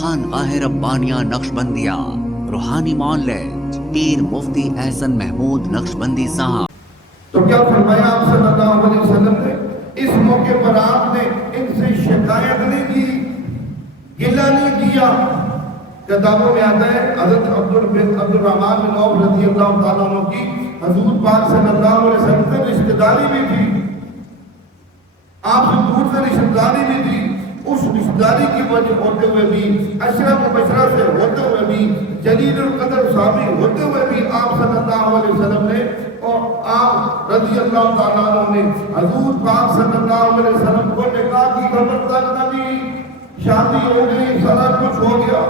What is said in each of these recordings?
خانقاہ ربانیہ نقشبندیہ روحانی مولد پیر مفتی احسن محمود نقشبندی صاحب۔ تو کیا فرمایا آپ صلی اللہ علیہ وسلم نے؟ اس موقع پر آپ نے ان سے شکایت نہیں کی، گلہ نہیں کیا۔ کتابوں میں آتا ہے حضرت عبدالرحمن بن عوف رضی اللہ تعالیٰ عنہ کی حضور پاک صلی اللہ علیہ وسلم سے رشتہ داری بھی تھی، آپ سے دور سے رشتہ داری بھی تھی۔ اس رشتہ داری کی وجہ ہوتے ہوئے بھی، عشرہ مبشرہ سے ہوتے ہوئے بھی، جلیل القدر صحابی ہوتے ہوئے بھی آپ صلی اللہ علیہ وسلم نے اور آپ رضی اللہ تعالیٰ عنہ نے حضور پاک صلی اللہ علیہ وسلم کو نکاح کی خبر تک نہ دی۔ شادی ہو گئی، سارا کچھ ہو گیا،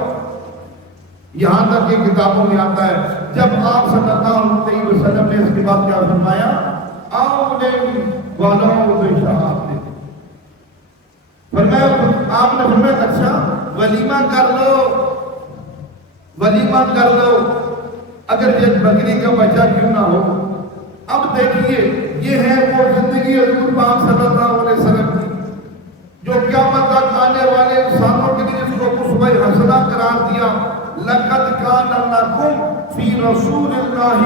یہاں تک کہ کتابوں میں آتا ہے جب آپ صلی اللہ علیہ وسلم نے اس کے بعد کیا فرمایا؟ آپ نے فرمایا اچھا ولیمہ کر لو، ولیمہ کر لو، اگر یہ بکری کا بچہ کیوں نہ ہو۔ اب دیکھیے یہ ہے وہ زندگی حضور پاک صلی اللہ علیہ وسلم کی جو قیامت تک آنے والے انسانوں کے لیے اس کو اسوہ حسنہ قرار دیا۔ لَقَدْ كَانَ لَكُمْ فِي رَسُولِ اللَّهِ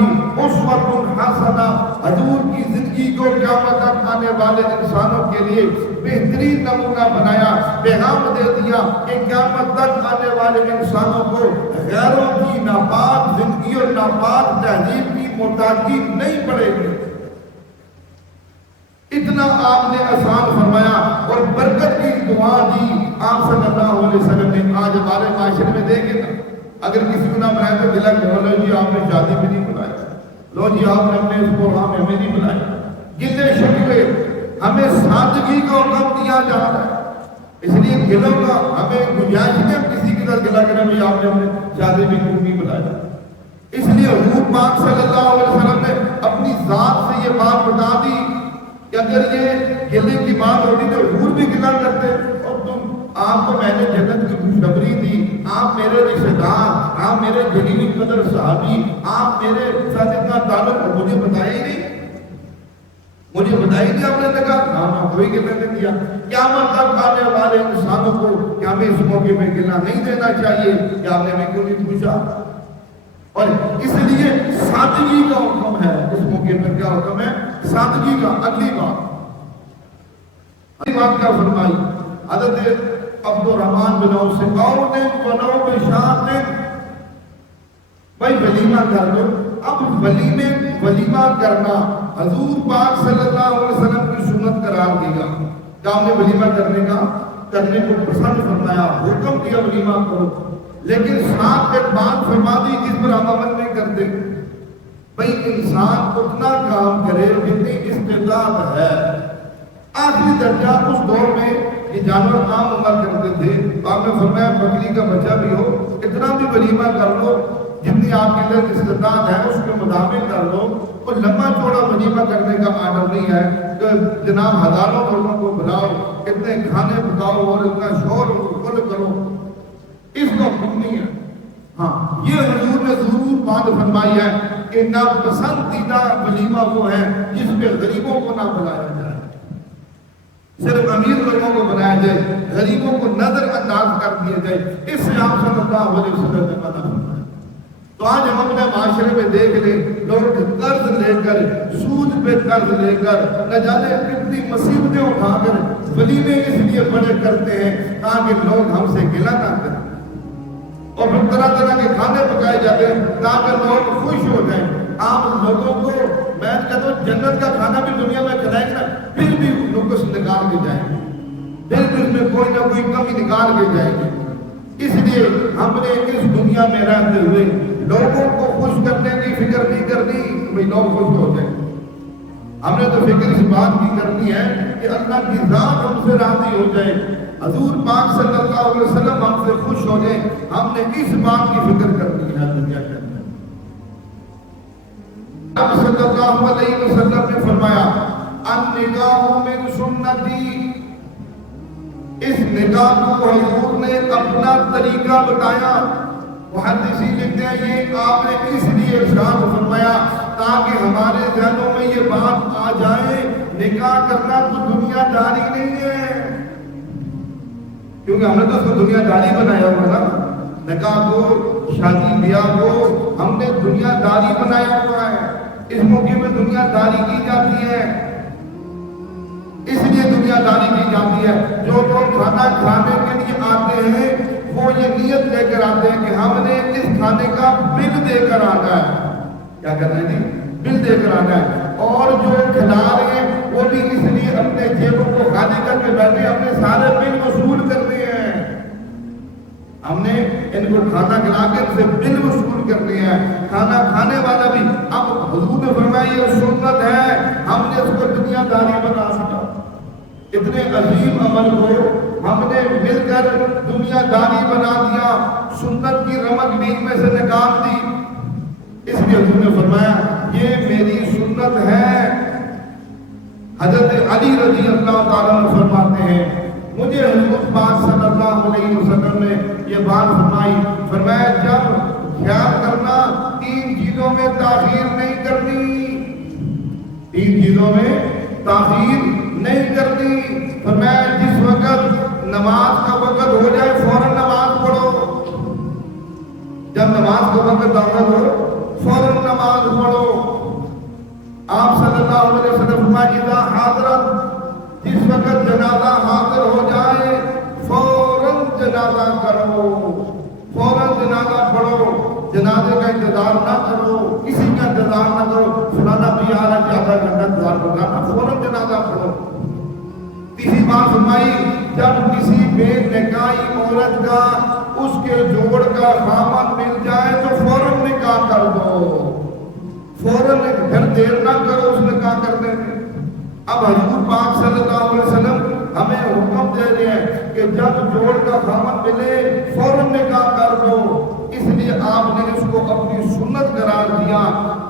أُسْوَةٌ حَسَنَةٌ، حضور کی زندگی کو قیامت تک آنے والے انسانوں کے لیے بہترین نمونہ بنایا، پیغام دے دیا کہ قیامت تک آنے والے انسانوں کو غیروں کی ناپاک زندگی اور ناپاک تہذیب کی محتاجی نہیں پڑے گی۔ اتنا آپ نے آسان فرمایا اور برکت کی دعا دی آپ صلی اللہ علیہ وسلم نے۔ آج ہمارے معاشرے میں دیکھیں نا، اگر کسی کو نہ بنائے تو دلا کہ لو جی آپ نے شادی میں نہیں بلایا، لو جی آپ نے اپنے اس پروگرام میں ہمیں نہیں بلایا، گلے شکوے، ہمیں سادگی کا حکم دیا جا رہا ہے۔ اس لیے گلوں کا ہمیں گنجائش نہیں کسی کے ساتھ گلا کرنا بھی آپ نے ہمیں شادی میں کیوں نہیں بلایا۔ اس لیے حضور پاک صلی اللہ علیہ وسلم نے اپنی ذات سے یہ بات بتا دی کہ اگر یہ گلے کی بات ہوتی تو حضور بھی گلا کرتے، اور تم آپ کو میں نے جنت کی خوشخبری دی، آپ میرے رشتہ دار، آپ میرے جلیل قدر صحابی، آپ میرے ساتھ اتنا تعلق، مجھے بتایا ہی نہیں، مجھے بتائی نہیں آپ نے لگا نہ کوئی گلہ نہیں دیا۔ قیامت تک آنے والے انسانوں کو کیا ہمیں اس موقع میں گلہ نہیں دینا چاہیے کہ آپ نے ہمیں کیوں نہیں پوچھا؟ اور اس لیے سادگی کا حکم ہے، اس موقع پر کیا حکم ہے؟ سادگی کا۔ اگلی بات کیا فرمائی حضرت عبدالرحمن بن عوف سے؟ قولاً ولو بشاۃ، بھائی ولیمہ کر دو۔ اب ولیمہ کرنا حضور پاک صلی اللہ علیہ وسلم کی سنت قرار دیا کہ آپ نے ولیمہ کرنے کو پسند فرمایا، حکم دیا ولیمہ کرو، لیکن ساتھ ایک بات فرما دی جس پر ہم عمل نہیں کرتے۔ بھئی انسان اتنا کام کرے جتنی استطاعت ہے۔ آخری درجہ اس دور میں یہ جانور عام عمل کرتے تھے، آپ نے فرمایا بکری کا بچہ بھی ہو، اتنا بھی ولیمہ کر لو جتنی آپ کے اندر استطاعت ہے اس کے مطابق کر لو۔ اور لمبا چوڑا ولیمہ کرنے کا آرڈر نہیں ہے کہ جناب ہزاروں لوگوں کو بلاؤ، اتنے کھانے پکاؤ اور اتنا شور کل کرو، اس کو حکم نہیں ہے۔ ہاں یہ حضور نے ضرور بات فرمائی ہے کہ ناپسندیدہ ولیمہ وہ ہے جس پہ غریبوں کو نہ بلایا جائے، صرف امیر لوگوں کو بنایا جائے، غریبوں کو نظر انداز کر دیا جائے۔ اس سے آپ صلی اللہ علیہ وسلم نے منع فرمایا۔ تو آج ہم اپنے معاشرے میں دیکھ لیں لوگ قرض لے کر، سود پہ قرض لے کر، نہ جانے کتنی مصیبتیں اٹھا کر ولیمے اس لیے بڑے کرتے ہیں تاکہ لوگ ہم سے گلہ نہ کریں، اور پھر طرح طرح کے کھانے پکائے جاتے ہیں تاکہ لوگ خوش ہو جائیں۔ آپ لوگوں کو میں کہتا ہوں جنت کا کھانا بھی دنیا میں کھلائیں گے پھر بھی نقص نکال کے جائیں گے، پھر بھی اس میں کوئی نہ کوئی کمی نکال کے جائیں گے۔ اس لیے ہم نے اس دنیا میں رہتے ہوئے لوگوں کو خوش کرنے کی فکر نہیں کرنی کہ لوگ خوش ہو جائیں۔ ہم نے تو فکر اس بات کی کرنی ہے کہ اللہ کی ذات ہم سے راضی ہو جائے، حضور پاک صلی اللہ علیہ وسلم ہم سے خوش ہو جائے۔ ہم نے اس بات کی فکر کرنی ہے دنیا کے اندر۔ آپ صلی اللہ علیہ وسلم نے فرمایا النکاح من سنتی، اس نکاح کو حضور نے اپنا طریقہ بتایا۔ محدثین لکھتے ہیں یہ آپ نے اس لیے ارشاد فرمایا تاکہ ہمارے ذہنوں میں یہ بات آ جائے نکاح کرنا تو دنیا داری نہیں ہے، کیونکہ ہم نے تو اس کو دنیا داری بنایا ہوا نا۔ نکاح کو، شادی بیاہ کو ہم نے دنیا داری بنایا ہوا ہے. اس موقع میں دنیا داری کی جاتی ہے، اس لیے دنیا داری کی جاتی ہے. جو لوگ کھانا کھانے کے لیے آتے ہیں وہ یہ نیت لے کر آتے ہیں کہ ہم نے اس کھانے کا بل دے کر آنا ہے. کیا کرنا ہے جی؟ بل دے کر آنا ہے. اور جو کھلا رہے ہیں وہ بھی اس لیے اپنے جیبوں کو خالی کر کے بیٹھے اپنے سارے بل وصول کرتے ہیں. ہم نے ان کو کھانا کھلا کے ان سے بل وصول کرنے ہیں. کھانا کھانے والا بھی اب حضور نے فرمایا یہ سنت ہے، ہم نے اس کو دنیا داری بنا سکا. اتنے عظیم عمل کو ہم نے مل کر دنیا داری بنا دیا، سنت کی رمق نیند میں سے نکال دی. اس لیے حضور نے فرمایا یہ میری سنت ہے. حضرت علی رضی اللہ تعالیٰ عنہ فرماتے ہیں مجھے حضور پاک صلی اللہ علیہ وسلم نے یہ بات فرمائی، فرمایا جب خیال کرنا 3 چیزوں میں تاخیر نہیں کرنی، 3 چیزوں میں تاخیر نہیں کرنی. فرمایا جس وقت نماز کا وقت ہو جائے فوراً نماز پڑھو. جب نماز کا وقت داخل ہو فوراً نماز پڑھو. آپ صلی اللہ علیہ وسلم فرمایا اذا حاضرت، جس وقت جنازہ حاضر ہو جائے فوراً جنازہ کرو، فوراً جنازہ پڑھو. جنازے کا انتظار نہ کرو، کسی کا انتظار نہ کرو فلانا بھی آ رہا ہے آدھا گھنٹہ انتظار کرنا، فوراً جنازہ پڑھو. تیسری بات فرمائی جب کسی بے نکاحی عورت کا اس کے جوڑ کا خامن مل جائے تو فوراً نکاح کر دو، فوراً پھر دیر نہ کرو اس نکاح کرنے میں. اب حضور پاک صلی اللہ علیہ وسلم ہمیں حکم دے رہے ہیں کہ جب جوڑ کا خامن ملے فوراً نکاح کر دو. اس لیے آپ نے اس کو اپنی سنت قرار دیا.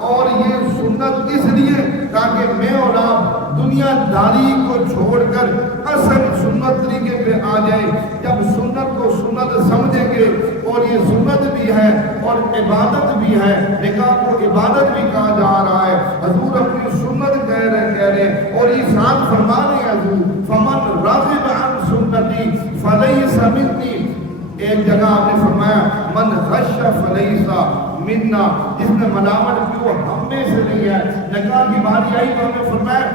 اور یہ سنت اس لیے تاکہ میں اور آپ دنیا داری کو چھوڑ کر اصل سنت طریقے پہ آ جائے. جب سنت کو سنت سمجھیں گے اور یہ سنت بھی ہے اور عبادت بھی ہے، نکاح کو عبادت بھی کہا جا رہا ہے. حضور اپنی سنت کہہ رہے اور یہ ساتھ فرما رہے ہیں حضور فمن راغب عن سنتی فلیس منی. ایک جگہ آپ نے فرمایا من غش فلیس منا، جس نے ملاوٹ کی وہ ہم میں سے نہیں ہے. نکاح کی باری آئی تو ہم نے فرمایا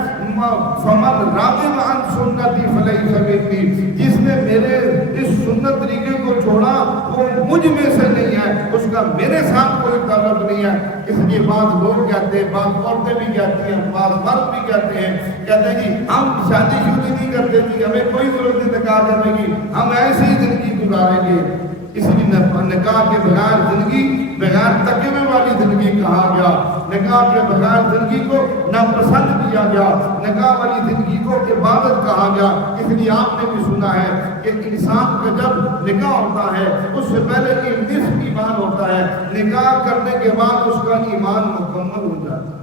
فمن راغب عن سنتی فلیس منی، جس نے میرے اس سنت طریقے کو چھوڑا وہ مجھ میں سے نہیں ہے، اس کا میرے ساتھ کوئی تعلق نہیں ہے. اس لیے بعض لوگ کہتے ہیں، بعض عورتیں بھی کہتی ہیں، بعض مرد بھی کہتے ہیں جی ہم شادی شدی نہیں کرتے جی، ہمیں کوئی ضرورت نہیں نکاح کرنے کی، ہم ایسے ہی زندگی گزاریں گے. اس لیے نکاح کے بغیر زندگی بغیر تقوی والی زندگی کہا گیا. نکاح کے بغیر زندگی کو ناپسند کیا گیا، نکاح والی زندگی کو عبادت کہا گیا. اس لیے آپ نے بھی سنا ہے کہ انسان کا جب نکاح ہوتا ہے اس سے پہلے کہ نصف ایمان ہوتا ہے، نکاح کرنے کے بعد اس کا ایمان مکمل ہو جاتا ہے.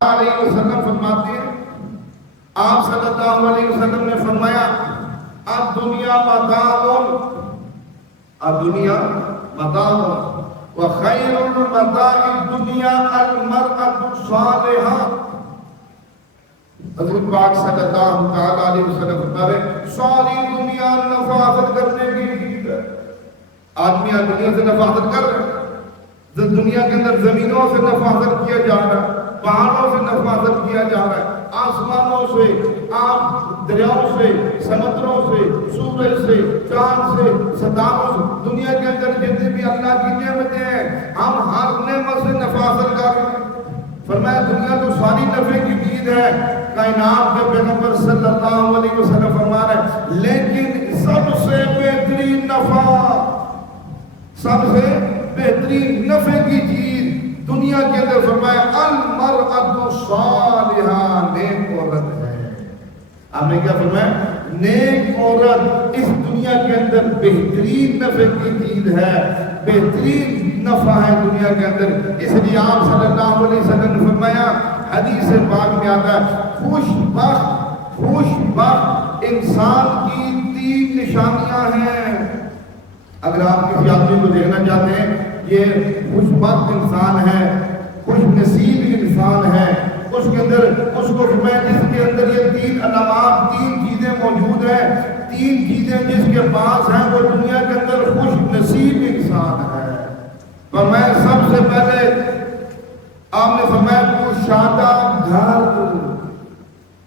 علیہ وسلم فرماتے ہیں، آپ صلی اللہ علیہ وسلم نے فرمایا الدنیا متاع، الدنیا متاع وخیر المتاع الدنیا المرأة الصالحہ. حضرت پاک صلی اللہ علیہ وسلم فرماتے ہیں ساری دنیا نفع حاصل کرنے کی چیز ہے. آدمی دنیا سے نفع حاصل کر رہے ہیں، دنیا کے اندر زمینوں سے نفع حاصل کیا جا رہا ہے، پہاڑوں سے نفع حاصل کیا جا رہا ہے، آسمانوں سے، آپ دریاؤں سے، سمندروں سے، سورج سے، چاند سے، ستاروں سے، دنیا کے اندر جتنی بھی اللہ کی نعمتیں ہیں ہم ہر نعمت سے نفع حاصل کر رہے ہیں. فرمایا دنیا تو ساری نفع کی چیز ہے. کائنات کے پیغمبر صلی اللہ علیہ وسلم فرما رہے ہیں لیکن سب سے بہترین نفع، سب سے بہترین نفع کی چیز دنیا کے اندر فرمایا المرأة الصالحہ، نیک عورت ہے. آپ نے کیا فرمایا؟ نیک عورت اس دنیا کے اندر بہترین نفع کی چیز ہے، بہترین نفع ہے دنیا کے اندر. اس لیے آپ صلی اللہ علیہ وسلم نے فرمایا حدیث پاک میں آتا ہے خوش بخت انسان کی 3 نشانیاں ہیں. اگر آپ کسی آدمی کو دیکھنا چاہتے ہیں یہ خوش بخت انسان ہے، خوش نصیب انسان ہے، اس کے اندر اس کو فرمایا جس کے اندر یہ 3 علامات، 3 چیزیں موجود ہیں، تین چیزیں جس کے پاس ہیں وہ دنیا کے اندر خوش نصیب انسان ہے. فرمایا سب سے پہلے آپ نے فرمایا کشادہ گھر.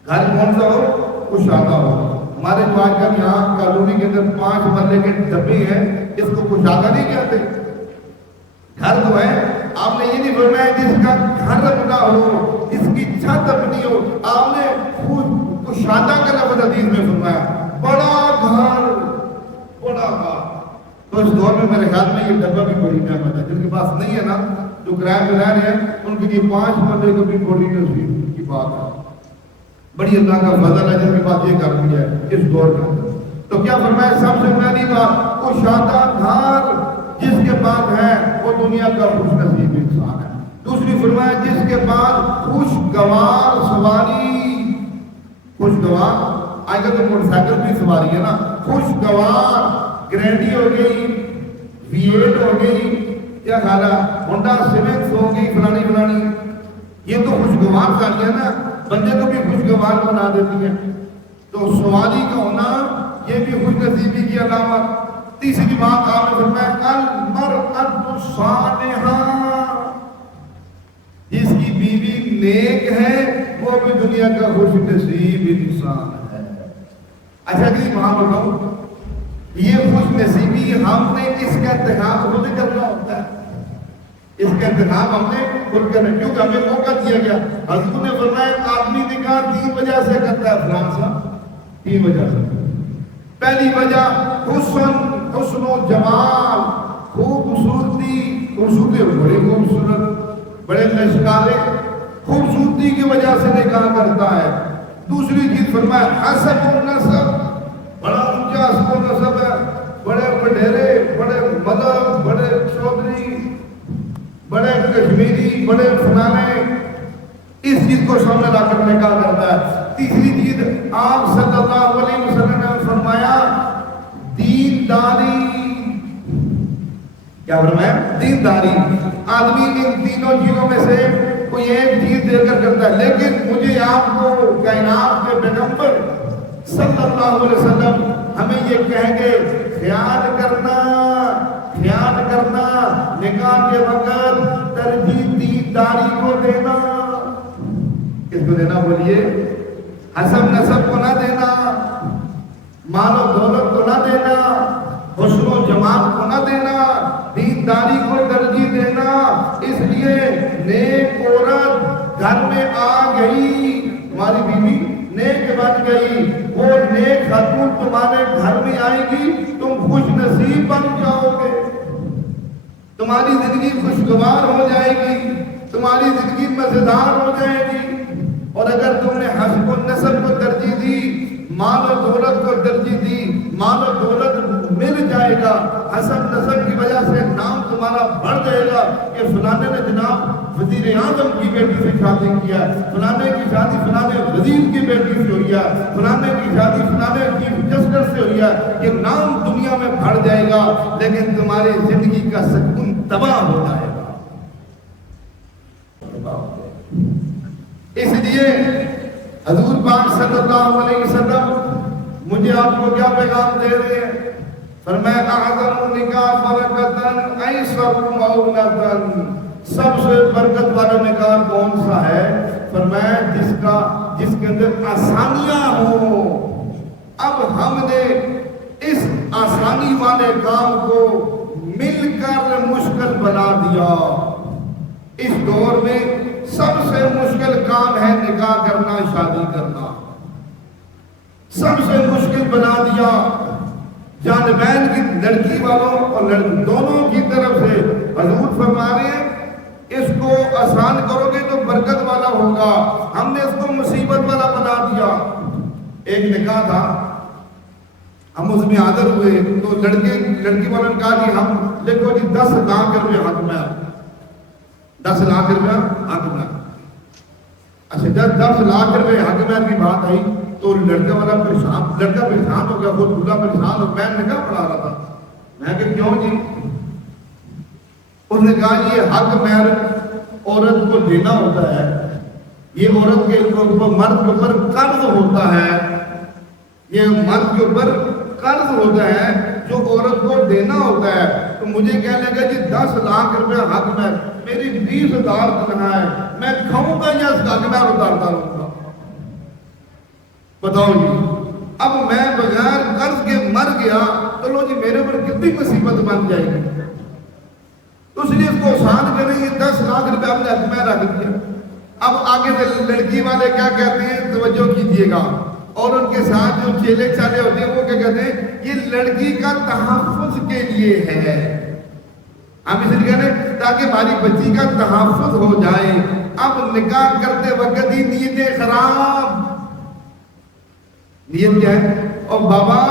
گھر کون سا ہو؟ کشادہ ہو. ہمارے جو آج کل یہاں کالونی کے اندر 5 مرلے کے ڈبے ہیں، اس کو کشادہ نہیں کہتے. گھر جو ہے آپ نے یہ نہیں فرمایا جس کا گھر اپنا ہو، جس کی چھت اپنی ہو. آپ نے کشادہ کا لفظ حدیث میں فرمایا. بڑا گھر، بڑا گھر. تو اس دور میں میرے خیال میں یہ ڈبہ بھی بڑی نعمت ہے. جن کے پاس نہیں ہے نا، جو کرایہ پہ رہ رہے ہیں، ان کے لیے 5 مرلے کو بھی بڑی نصیب کی بات ہے. بڑی اللہ کا فضل ہے جن کے پاس یہ کر دیا ہے اس دور میں. تو کیا فرمایا؟ سب سے پہلی بات کشادہ گھر جس کے پاس ہے وہ دنیا کا خوش نصیب انسان ہے. دوسری فرمایا جس کے پاس خوشگوار سواری. خوشگوار آج کل تو موٹر سائیکل بھی سواری ہے نا. خوشگوار گرینڈی ہو گئی، V8 ہو گئی، کیا خیال ہے ہونڈا سیونکس ہو گئی، فلانی. یہ تو خوشگوار گاڑیاں نا، بندے کو بھی خوشگوار بنا دیتی ہیں. تو سواری کا ہونا یہ بھی خوش نصیبی کی علامت. تیسری بات آپ نے فرمایا المرأۃ الصالحہ، جس کی بیوی نیک ہے وہ بھی دنیا کا خوش نصیب انسان ہے. اچھا جی وہاں بتاؤں، یہ خوش نصیبی ہم نے اس کا انتخاب خود کرنا ہوتا ہے. اس کا انتخاب ہم نے خود کرنا، کیونکہ ہمیں موقع دیا گیا. حضور نے فرمایا آدمی نکاح 3 وجہ سے کرتا ہے. فلان صاحب 3 وجہ سے. پہلی وجہ حسن و جمال، خوبصورتی. خوبصورتی بڑے خوبصورت، بڑے لشکارے، خوبصورتی کی وجہ سے نکاح کرتا ہے. دوسری چیز فرمایا حسب و نسب، بڑا اونچا حسب و نسب ہے، بڑے وڈیرے، بڑے مذہب، بڑے چودھری، بڑے کشمیری، بڑے فلانے، اس چیز کو سامنے لا کر نکاح کرتا ہے. تیسری چیز آپ صلی اللہ علیہ وسلم نے فرمایا دینداری. کیا فرمایا؟ دینداری. آدمی ان تینوں چیزوں میں سے کوئی ایک چیز دے کر کرتا ہے. لیکن مجھے آپ کو کائنات کے پیغمبر صلی اللہ علیہ وسلم ہمیں یہ کہیں گے خیال کرنا نکاح کے وقت ترجیح دینداری کو دینا. کس کو دینا بولیے؟ حسب نسب کو نہ دینا، مال و دولت کو نہ دینا، حسن و جمال کو نہ دینا، دینداری کو ترجیح دینا. اس لیے نیک عورت گھر میں آ گئی، تمہاری بیوی نیک بن گئی، وہ نیک خاتون تمہارے گھر میں آئے گی، تم خوش نصیب بن جاؤ گے، تمہاری زندگی خوشگوار ہو جائے گی، تمہاری زندگی مزیدار ہو جائے گی. اور اگر تم نے حسب و نسب کو ترجیح دی، مال و دولت کو ترجیح دی، مال و دولت مل جائے گا، حسب نسب کی وجہ سے نام تمہارا بڑھ جائے گا کہ فلانے نے جناب وزیر اعظم کی بیٹی سے شادی کیا، فلانے کی شادی فلانے وزیر کی بیٹی سے ہوئی ہے، فلانے کی شادی فلانے چیف جسٹس سے ہوئی ہے. یہ نام دنیا میں بڑھ جائے گا، لیکن تمہاری زندگی کا سکون تباہ ہو جائے گا. اس لیے حضور پاک صلی اللہ علیہ وسلم مجھے آپ کو کیا پیغام دے رہے ہیں؟ فرمایا اعظم نکاح برکتن ایسر مولدن، سب سے برکت والا نکاح کون سا ہے؟ فرمایا جس کے اندر آسانیاں ہوں. اب ہم نے اس آسانی والے کام کو مل کر مشکل بنا دیا. اس دور میں سب سے مشکل کام ہے نکاح کرنا، شادی کرنا. سب سے مشکل بنا دیا. جانبین کی لڑکی والوں اور دونوں کی طرف سے حضور فرما رہے ہیں اس کو آسان کرو گے تو برکت والا ہوگا. ہم نے اس کو مصیبت والا بنا دیا. ایک نکاح تھا، ہم اس میں حاضر ہوئے تو لڑکی والوں نے کہا کہ ہم دیکھو جی 10 لاکھ روپے حق میں، 10 لاکھ روپے حق میں. اچھا جب 10 لاکھ روپے حق میں کی بات آئی تو لڑکا پریشان ہو گیا، خود دلہا پریشان ہو. میں نکاح پڑھا رہا تھا، میں کہ کیوں جی؟ اس نے کہا یہ حق مہر عورت کو دینا ہوتا ہے، یہ عورت کے اوپر مرد کے اوپر قرض ہوتا ہے، یہ مرد کے اوپر قرض ہوتا ہے جو عورت کو دینا ہوتا ہے. تو مجھے کہنے لگا جی 10 لاکھ روپے حق میں، میری 20,000 تنخواہ ہے، میں کھاؤں گا یا اس حق میں اتارتا رہوں گا؟ بتاؤ جی. اب میں بغیر قرض کے مر گیا تو لو جی میرے اوپر کتنی مصیبت بن جائے گی. تو اس لیے اس کو آسان کریں، یہ 10 لاکھ روپے اپنے حق میں رکھ دیا. اب آگے سے لڑکی والے کیا کہتے ہیں توجہ کیجئے گا، اور ان کے ساتھ جو چیلے چالے ہوتے ہیں وہ کیا کہتے ہیں یہ لڑکی کا تحفظ کے لیے ہے. ہم اس لیے کہتے ہیں تاکہ ہماری بچی کا تحفظ ہو جائے. اب نکاح کرتے وقت ہی نیتیں خراب. نیت کیا ہے؟ اور بابا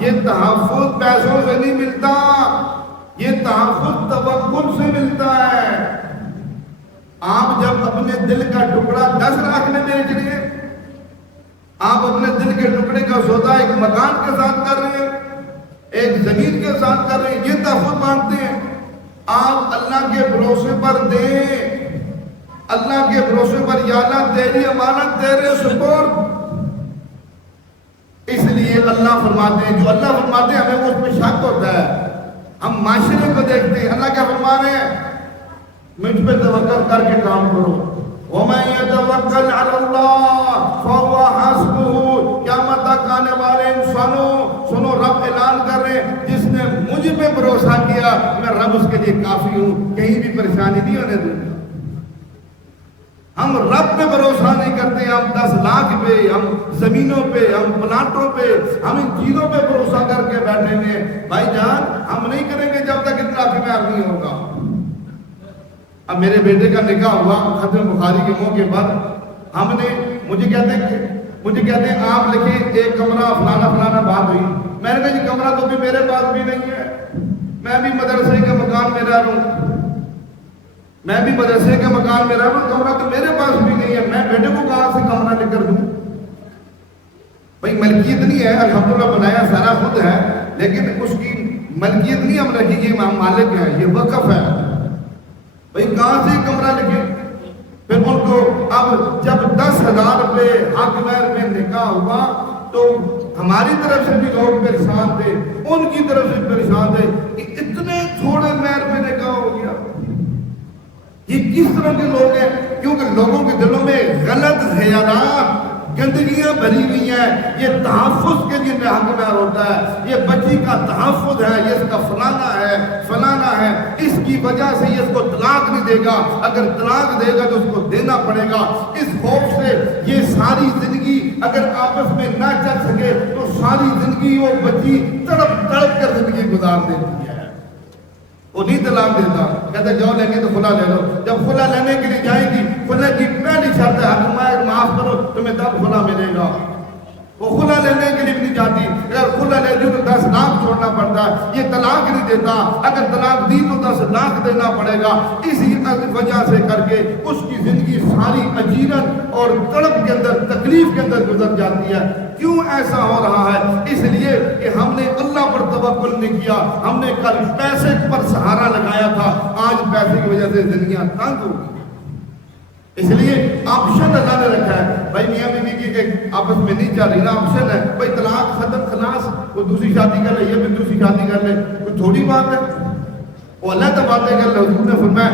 یہ تحفظ پیسوں سے نہیں ملتا، یہ تحفظ توکل سے ملتا ہے. آپ جب اپنے دل کا ٹکڑا 10 لاکھ میں بیچ رہے ہیں، آپ اپنے دل کے ٹکڑے کا سودا ایک مکان کے ساتھ کر رہے ہیں، ایک زمین کے ساتھ کر رہے ہیں، یہ تحفظ مانگتے ہیں. آپ اللہ کے بھروسے پر دیں، اللہ کے بھروسے پر، یا اللہ تیری امانت تیرے سپرد. اس لیے اللہ فرماتے ہیں، جو اللہ فرماتے ہیں ہمیں وہ اس پہ شک ہوتا ہے. ہم معاشرے کو دیکھتے ہیں، اللہ کیا فرما رہے ہیں؟ مجھ پہ توکل کر کے کام کرو. وَمَن يَتَوَكَّلْ عَلَى اللَّهِ فَهُوَ حَسْبُهُ. قیامت تک آنے والے انسانوں سنو، رب اعلان کر رہے ہیں جس نے مجھ پہ بھروسہ کیا میں رب اس کے لیے کافی ہوں، کہیں بھی پریشانی نہیں ہونے دوں گا. ہم رب پہ بھروسہ نہیں کرتے، ہم 10 لاکھ پہ، ہم زمینوں پہ، ہم پلانٹوں پہ، ہم ان چیزوں پہ بھروسہ کر کے بیٹھے ہیں. بھائی جان ہم نہیں کریں گے جب تک اتنا خیال نہیں ہوگا. اب میرے بیٹے کا نکاح ہوا ختم بخاری کے موقع پر، ہم نے مجھے کہتے ہیں آپ لکھیں ایک کمرہ فلانا فلانا بات ہوئی. میں نے کہا جی کمرہ تو بھی میرے پاس بھی نہیں ہے، میں بھی مدرسے کے مکان میں رہ رہا ہوں، میں بھی مدرسے کے مکان میں رہ رہا ہوں، کمرہ تو میرے پاس بھی نہیں ہے، میں بیٹے کو کہاں سے کمرہ لے کر دوں؟ بھائی ملکیت نہیں ہے، الحمدللہ بنایا سارا خود ہے، لیکن اس کی ملکیت نہیں ہم رکھیں گے، ہم مالک ہیں، یہ وقف ہے. بھئی کہاں سے کمرہ لکھیں؟ پھر ان کو اب جب 10,000 روپے حق مہر میں نکاح ہوا تو ہماری طرف سے بھی لوگ پریشان تھے، ان کی طرف سے پریشان تھے کہ اتنے تھوڑے مہر میں نکاح ہو گیا. یہ کس طرح کے لوگ ہیں؟ کیونکہ لوگوں کے دلوں میں غلط خیالات، گندگیاں بھری ہوئی ہیں. یہ تحفظ کے لیے حق مہر ہوتا ہے، یہ بچی کا تحفظ ہے، یہ اس کا فلانا ہے فلانا ہے، اس کی وجہ سے یہ اس کو طلاق نہیں دے گا، اگر طلاق دے گا تو اس کو دینا پڑے گا. اس خوف سے یہ ساری زندگی اگر آپس میں نہ چل سکے تو ساری زندگی وہ بچی تڑپ تڑپ کر زندگی گزار دیتی ہے. وہ نہیں طلاق دیتا، کہتا جاؤ لیں گے تو خلا لے لو. جب خلا لینے کے لیے جائے گی، خلا کی پہلی شرط ہے حکومت معاف کرو تمہیں تب خلا ملے گا. وہ خلا لینے کے لیے بھی نہیں جاتی، اگر خلا لے دی تو 10 لاکھ چھوڑنا پڑتا ہے. یہ طلاق نہیں دیتا، اگر طلاق دی تو 10 لاکھ دینا پڑے گا. اسی وجہ سے کر کے اس کی زندگی ساری اجیرت اور تڑپ کے اندر، تکلیف کے اندر گزر جاتی ہے. کیوں ایسا ہو رہا ہے؟ اس لیے کہ ہم نے اللہ پر توکل نہیں کیا، ہم نے کل پیسے پر سہارا لگایا تھا، آج پیسے کی وجہ سے زندگیاں تنگ ہو گئی. اس لیے آپشن اللہ نے رکھا ہے. بھائی میاں بیوی کی ایک آپس میں نہیں چل رہی نا، آپشن ہے. بھائی طلاق ختم، خلاص، کوئی دوسری شادی کر لے، یہ بھی دوسری شادی کر لے، کوئی تھوڑی بات ہے. وہ اللہ تو باتیں کر لے. حضور نے فرمایا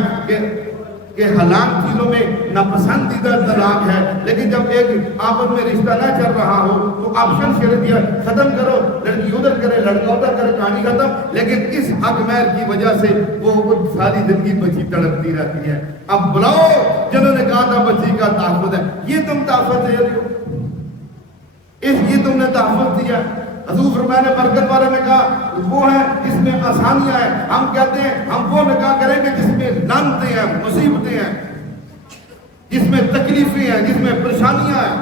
کہ حلال چیزوں میں ناپسندیدہ طلاق ہے، لیکن جب ایک آپس میں رشتہ نہ چل رہا ہو تو آپشن شروع دیا، ختم کرو، لڑکی ادھر کرے لڑکا ادھر کرے، کہانی ختم. لیکن اس حق مہر کی وجہ سے وہ ساری زندگی بچی تڑپتی رہتی ہے. اب بلاؤ جنہوں نے کہا تھا بچی کا تحفظ ہے، یہ تم تحفظ دے رہے ہو، یہ تم نے تحفظ دیا. حضور فرمایا نے برکت والے نے کہا وہ ہے جس میں آسانیاں ہیں. ہم کہتے ہیں ہم وہ نکاح کریں گے جس میں لعنتیں ہیں، مصیبتیں ہیں، جس میں تکلیفیں ہیں، جس میں پریشانیاں ہیں،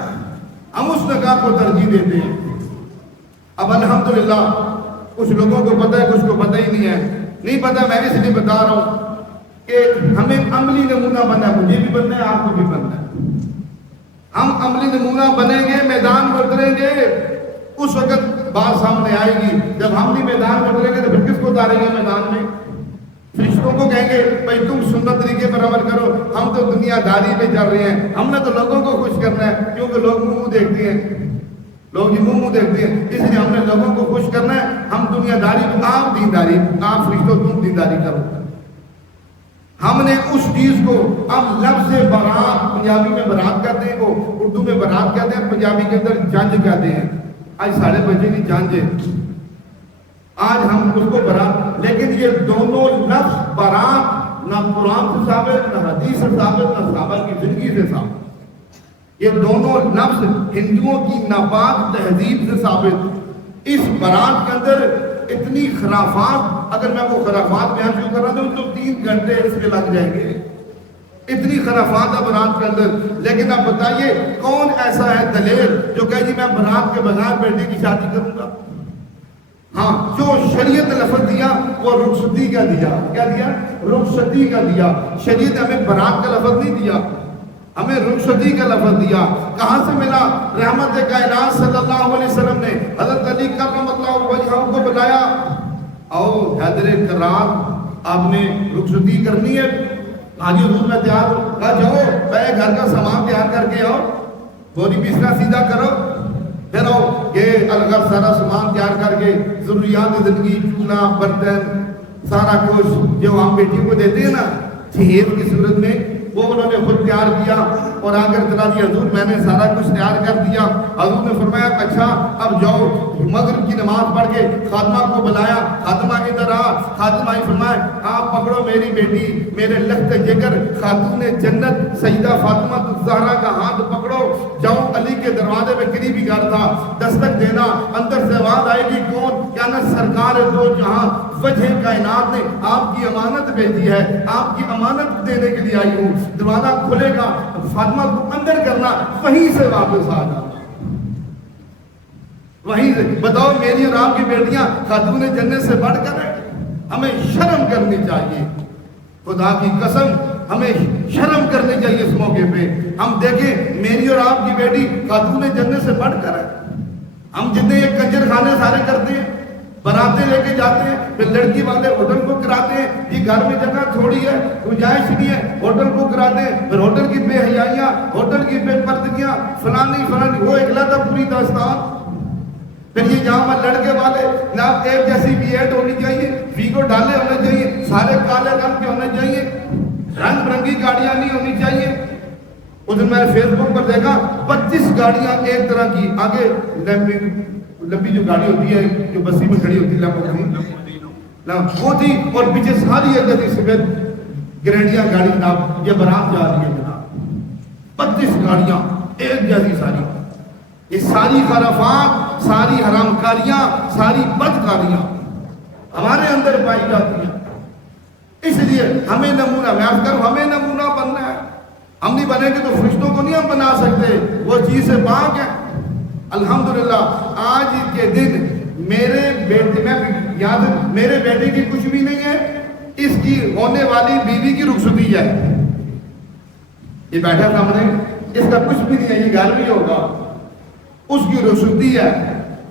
ہم اس نکاح کو ترجیح دیتے ہیں. اب الحمدللہ کچھ لوگوں کو پتہ ہے، کچھ کو پتہ ہی نہیں ہے. نہیں پتہ، میں اس لیے بتا رہا ہوں کہ ہمیں عملی نمونہ بننا ہے. مجھے بھی بننا ہے، آپ کو بھی بننا ہے. ہم عملی نمونہ بنیں گے، میدان میں اتریں گے، اس وقت بات سامنے آئے گی. جب ہم بھی میدان میں اتریں گے تو پھر کس کو اتاریں گے میدان میں؟ فرشتوں کو کہیں گے بھائی تم سنت طریقے پر عمل کرو، ہم تو دنیا داری پہ چل رہے ہیں، ہم نے تو لوگوں کو خوش کرنا ہے، کیونکہ لوگ منہ دیکھتے ہیں. لوگ یہ منہ دیکھتے ہیں، اس لیے ہم نے لوگوں کو خوش کرنا ہے. ہم دنیا داری، آپ دینداری، آپ فرشتوں تم دینداری کرو. ہم نے اس چیز کو، اب لفظ برات پنجابی میں برات کہتے ہیں، وہ اردو میں برات کہتے ہیں، پنجابی کے اندر جنج کہتے ہیں. آج سارے بچے کی جنج ہے، آج ہم اس کو برات. لیکن یہ دونوں لفظ برات نہ قرآن سے ثابت، نہ حدیث سے ثابت، نہ صحابہ کی زندگی سے ثابت. یہ دونوں لفظ ہندوؤں کی ناپاک تہذیب سے ثابت. اس برات کے اندر اتنی خرافات، اگر میں وہ خرافات بیان شروع کر رہا ہوں تو 3 گھنٹے اس کے لگ جائیں گے. اتنی خرافات ہے برات کے اندر. لیکن آپ بتائیے کون ایسا ہے دلیر جو کہے جی میں برات کے بغیر بیٹے کی شادی کروں گا؟ ہاں، جو شریعت نے لفظ دیا وہ رخصتی کا دیا. کیا دیا؟ رخصتی کا دیا. شریعت ہمیں برات کا لفظ نہیں دیا، ہمیں رخصتی کا لفظ دیا. کہاں سے ملا؟ رحمت کائنات صلی اللہ علیہ وسلم نے حضرت علی کرم اللہ وجہہ کو بلایا، او حیدر کرار آپ نے رخصتی کرنی ہے. آج حضور میں تیار ہوں. کہا جاؤ پہلے گھر کا سامان تیار کر کے آؤ، بوری بستر سیدھا کرو، پھر آؤ. یہ الگ سارا سامان تیار کر کے ضروریات زندگی، چولہا، برتن، سارا کچھ جو ہم بیٹی کو دیتے ہیں نا جہیز کی صورت میں، وہ انہوں نے خود تیار کیا اور آ کر چلا دیا. حضور میں نے سارا کچھ تیار کر دیا. حضور نے فرمایا اچھا اب جاؤ. مغرب کی نماز پڑھ کے خاتمہ کو بلایا. خاتمہ ادھر آ. خاتمہ ہی فرمایا آپ پکڑو میری بیٹی، میرے لخت جگر خاتون جنت سیدہ فاطمہ الزہرا کا ہاتھ پکڑو. جاؤ علی کے دروازے میں قریبی گھر تھا، دستک دینا. اندر سے آواز آئے گی کون؟ کیا نا سرکار دو جہاں وجہ کائنات نے آپ کی امانت بھیجی ہے، آپ کی امانت دینے کے لیے آئی ہوں. دروازہ کھلے گا، فاطمہ کو اندر کرنا، وہیں سے واپس آ جانا. وہیں سے بتاؤ میری اور آپ کی بیٹیاں خاتون جنت سے بڑھ کر ہیں. ہمیں شرم کرنی چاہیے، خدا کی قسم ہمیں شرم کرنی چاہیے. اس موقع پہ ہم دیکھیں میری اور آپ کی بیٹی خاتون جنت سے بڑھ کر ہے. ہم جتنے یہ کنجر خانے سارے کرتے ہیں، بناتے لے کے جاتے ہیں، پھر لڑکی والے ہوٹل کو کراتے ہیں، یہ گھر میں جگہ تھوڑی ہے، گنجائش نہیں ہے، ہوٹل کو کراتے ہیں، پھر ہوٹل کی بے حیائیاں، ہوٹل کی بے پردگیاں، فلانی فلانی، وہ اگلا تھا پوری داستان. پھر یہ جہاں لڑکے والے نہ ایک جیسی بھی ایڈ ہونی چاہیے، ویگو ڈالے ہونے چاہیے، سارے کالے رنگ کے ہونے چاہیے، رنگ برنگی گاڑیاں نہیں ہونی چاہیے. اس دن میں نے فیس بک پر دیکھا 25 گاڑیاں ایک طرح کی، آگے لمبی جو گاڑی ہوتی ہے جو بسی میں کھڑی ہوتی ہے وہ تھی، اور پیچھے ساری ایک جیسی سفید گریڈیاں گاڑی. جناب یہ برات جا رہی ہے جناب، 25 گاڑیاں ایک جیسی ساری. یہ ساری خرافات، ساری حرام کاریاں، ساری بدکاریاں ہمارے اندر پائی جاتی ہیں. اس لیے ہمیں نمونہ، میں عرض کروں ہمیں نمونہ بننا ہے. ہم نہیں بنے گے تو فرشتوں کو نہیں ہم بنا سکتے، وہ چیز سے پاک ہے. الحمدللہ آج کے دن میرے بیٹے، میں یاد میرے بیٹے کی کچھ بھی نہیں ہے، اس کی ہونے والی بیوی کی رخصتی ہے. یہ بیٹھا سامنے، اس کا کچھ بھی نہیں ہے، یہ گھر بھی ہوگا، اس کی رخصتی ہے.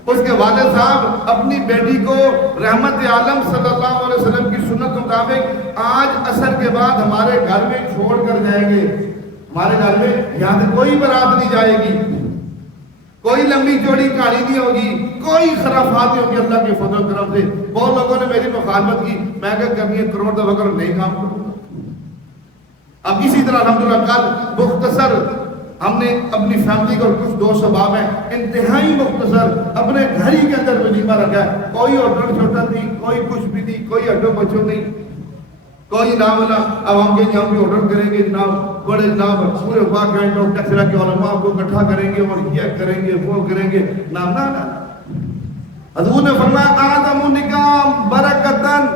اس کے والد صاحب اپنی بیٹی کو رحمت عالم صلی اللہ علیہ وسلم کی سنت کے مطابق آج عصر کے بعد ہمارے گھر میں چھوڑ کر جائیں گے. ہمارے گھر میں یہاں سے کوئی برات نہیں جائے گی، کوئی لمبی چوڑی کہانی نہیں ہوگی، کوئی خرافات نہیں ہوگی. اللہ کے فضل و کرم سے بہت لوگوں نے میری مخالفت کی، میں کہا کرنی ہے کروڑ دفعہ کرو، نہیں کام کروں گا. اب اسی طرح الحمدللہ کل مختصر ہم نے اپنی فیملی کو، کچھ دوست احباب ہیں، انتہائی مختصر اپنے گھر ہی کے اندر ولیمہ رکھا ہے. کوئی ہوٹل چھوٹا نہیں، کوئی کچھ بھی نہیں، کوئی اڈو بچوں نہیں، کوئی نہ بولا اب ہم کہیں ہم بھی آرڈر کریں گے جناب، بڑے جناب پورے واقعات اور ٹکسرا کے علماء کو اکٹھا کریں گے اور یہ کریں گے وہ کریں گے. نہ نہ نہ، حضور نے فرمایا آدم نکاح برکتن،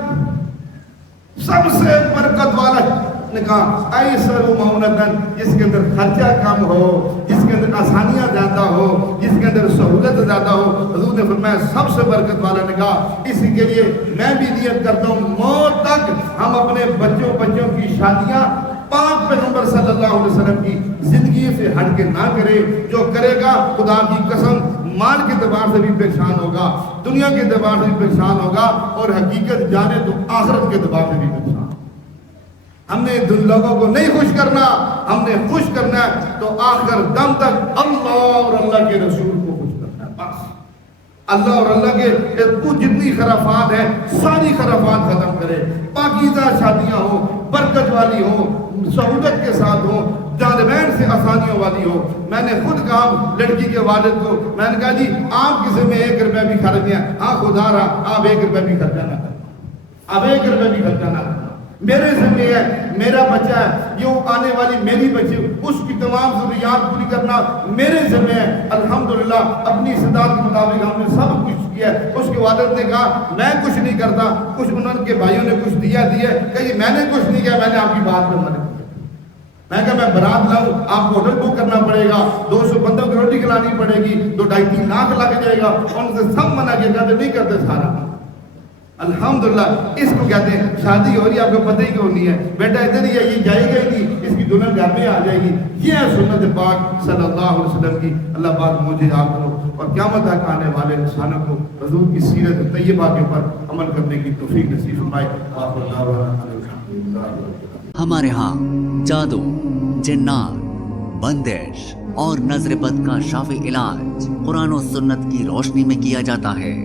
سب سے برکت والا نکاح ایسر معونتن، جس کے اندر خرچہ کم ہو، جس کے اندر آسانیاں زیادہ ہو، جس کے اندر سہولت زیادہ ہو. حضور نے فرمایا سب سے برکت والا نکاح. اسی کے لیے میں بھی نیت کرتا ہوں موت تک ہم اپنے بچوں کی شادیاں پاک پیغمبر صلی اللہ علیہ وسلم کی زندگی سے ہٹ کے نہ کرے. جو کرے گا خدا کی قسم مال کے اعتبار سے بھی پریشان ہوگا، دنیا کے اعتبار سے بھی پریشان ہوگا، اور حقیقت جانے تو آخرت کے اعتبار سے بھی پریشان. ہم نے لوگوں کو نہیں خوش کرنا، ہم نے خوش کرنا ہے تو آخر دم تک اللہ اور اللہ کے رسول کو خوش کرنا ہے. اللہ اور اللہ کے جتنی خرافات ہیں ساری خرافات ختم کرے، پاکیزہ شادیاں ہوں، برکت والی ہوں، سہولت کے ساتھ ہوں، جانبین سے آسانیوں والی ہو۔ میں نے خود کہا لڑکی کے والد کو، میں نے کہا جی آپ کسی میں 1 روپے بھی خرچ نہیں ہے، ہاں خدا رہا آپ 1 روپے بھی خرچہ نہ کرنا، آپ 1 روپے بھی خرچہ نہ کرنا، میرے ذمہ ہے، میرا بچہ ہے، یہ آنے والی میری بچی، اس کی تمام ضروریات پوری کرنا میرے ذمہ ہے۔ الحمدللہ اپنی استطاعت کے مطابق ہم نے سب کچھ کیا ہے۔ اس کے والد نے کہا میں کچھ نہیں کرتا، کچھ انہوں کے بھائیوں نے کچھ دیا کہ میں نے کچھ نہیں کیا، میں نے آپ کی بات پر مدد کی۔ میں کہا میں برات لاؤں، آپ کو ہوٹل بک کرنا پڑے گا، 200 بندوں کی روٹی کھلانی پڑے گی، 2-2.5-3 لاکھ لگ جائے گا، ان سے سب منع کیا جاتے نہیں کرتے سارا۔ الحمدللہ اس کو کہتے ہیں شادی ہو رہی ہے، آپ کو پتہ ہی کیوں نہیں ہے، بیٹا ادھر ہی ہے، یہ جائے گا ہی نہیں، اس کی دلہن گھر میں آ جائے گی۔ یہ ہے سنت پاک صلی اللہ علیہ وسلم کی۔ اللہ پاک مجھے آپ کو اور قیامت تک آنے والے انسانوں کو حضور کی سیرت طیبہ کے اوپر عمل کرنے کی توفیق نصیب فرمائے۔ ہمارے ہاں جادو، جنات، بندش اور نظر بد کا شافی علاج قرآن و سنت کی روشنی میں کیا جاتا ہے۔